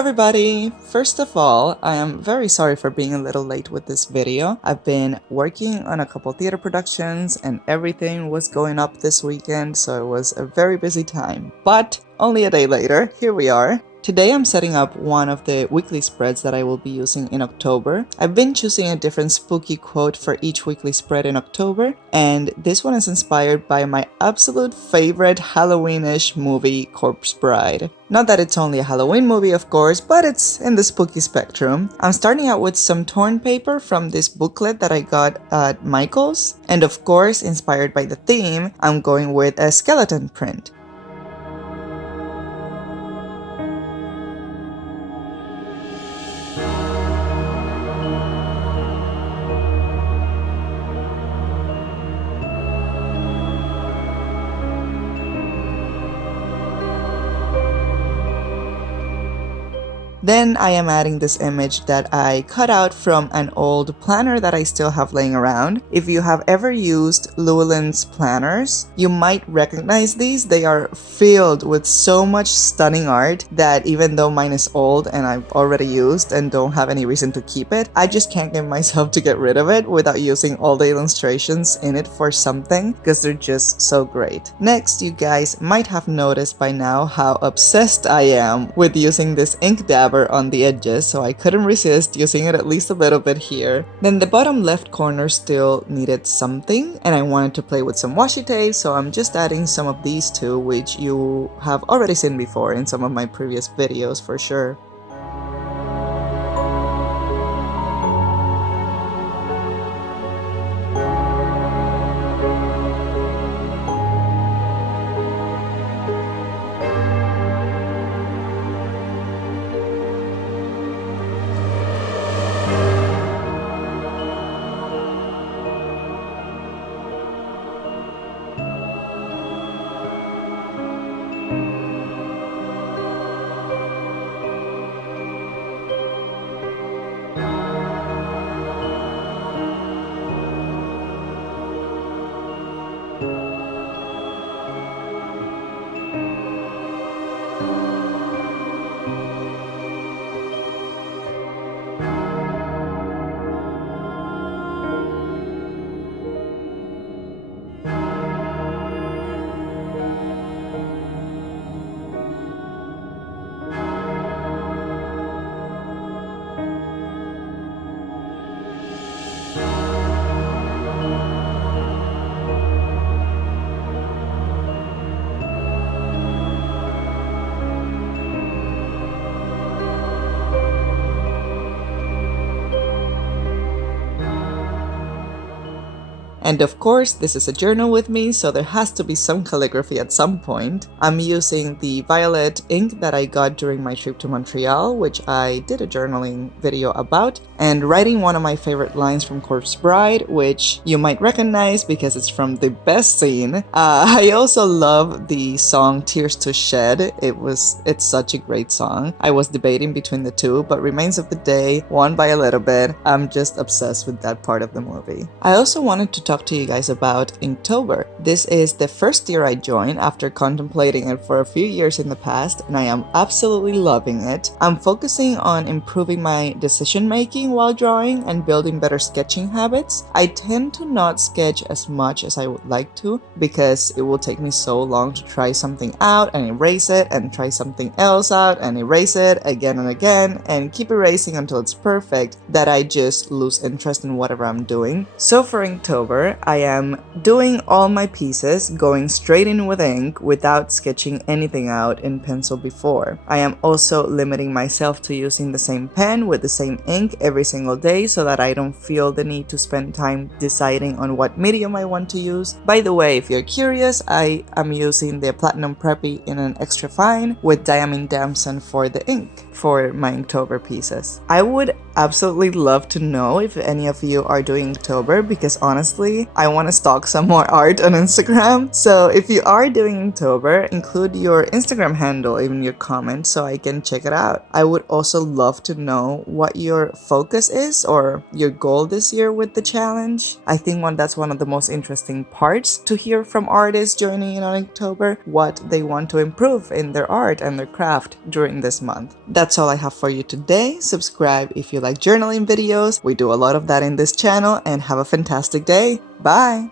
everybody! First of all, I am very sorry for being a little late with this video. I've been working on a couple theater productions and everything was going up this weekend, so it was a very busy time. But only a day later, here we are. Today I'm setting up one of the weekly spreads that I will be using in October. I've been choosing a different spooky quote for each weekly spread in October, and this one is inspired by my absolute favorite Halloween-ish movie, Corpse Bride. Not that it's only a Halloween movie, of course, but it's in the spooky spectrum. I'm starting out with some torn paper from this booklet that I got at Michael's, and of course, inspired by the theme, I'm going with a skeleton print. Then I am adding this image that I cut out from an old planner that I still have laying around. If you have ever used Llewellyn's planners, you might recognize these. They are filled with so much stunning art that even though mine is old and I've already used and don't have any reason to keep it, I just can't get myself to get rid of it without using all the illustrations in it for something because they're just so great. Next, you guys might have noticed by now how obsessed I am with using this ink dabber on the edges, so I couldn't resist using it at least a little bit here. Then the bottom left corner still needed something, and I wanted to play with some washi tape, so I'm just adding some of these two, which you have already seen before in some of my previous videos for sure. And of course, this is a journal with me, so there has to be some calligraphy at some point. I'm using the violet ink that I got during my trip to Montreal, which I did a journaling video about, and writing one of my favorite lines from Corpse Bride, which you might recognize because it's from the best scene. I also love the song Tears to Shed. It's such a great song. I was debating between the two, but Remains of the Day won by a little bit. I'm just obsessed with that part of the movie. I also wanted to talk to you guys about Inktober. This is the first year I joined after contemplating it for a few years in the past, and I am absolutely loving it. I'm focusing on improving my decision making while drawing and building better sketching habits. I tend to not sketch as much as I would like to because it will take me so long to try something out and erase it and try something else out and erase it again and again and keep erasing until it's perfect that I just lose interest in whatever I'm doing. So for Inktober, I am doing all my pieces going straight in with ink without sketching anything out in pencil before. I am also limiting myself to using the same pen with the same ink every single day so that I don't feel the need to spend time deciding on what medium I want to use. By the way, if you're curious, I am using the Platinum Preppy in an extra fine with Diamine Damson for the ink for my Inktober pieces. I would absolutely love to know if any of you are doing Inktober because honestly, I want to stalk some more art on Instagram. So if you are doing Inktober, include your Instagram handle in your comment so I can check it out. I would also love to know what your focus is or your goal this year with the challenge. I think that's one of the most interesting parts to hear from artists joining in on Inktober, what they want to improve in their art and their craft during this month. That's That's all I have for you today. Subscribe if you like journaling videos. We do a lot of that in this channel, and have a fantastic day. Bye!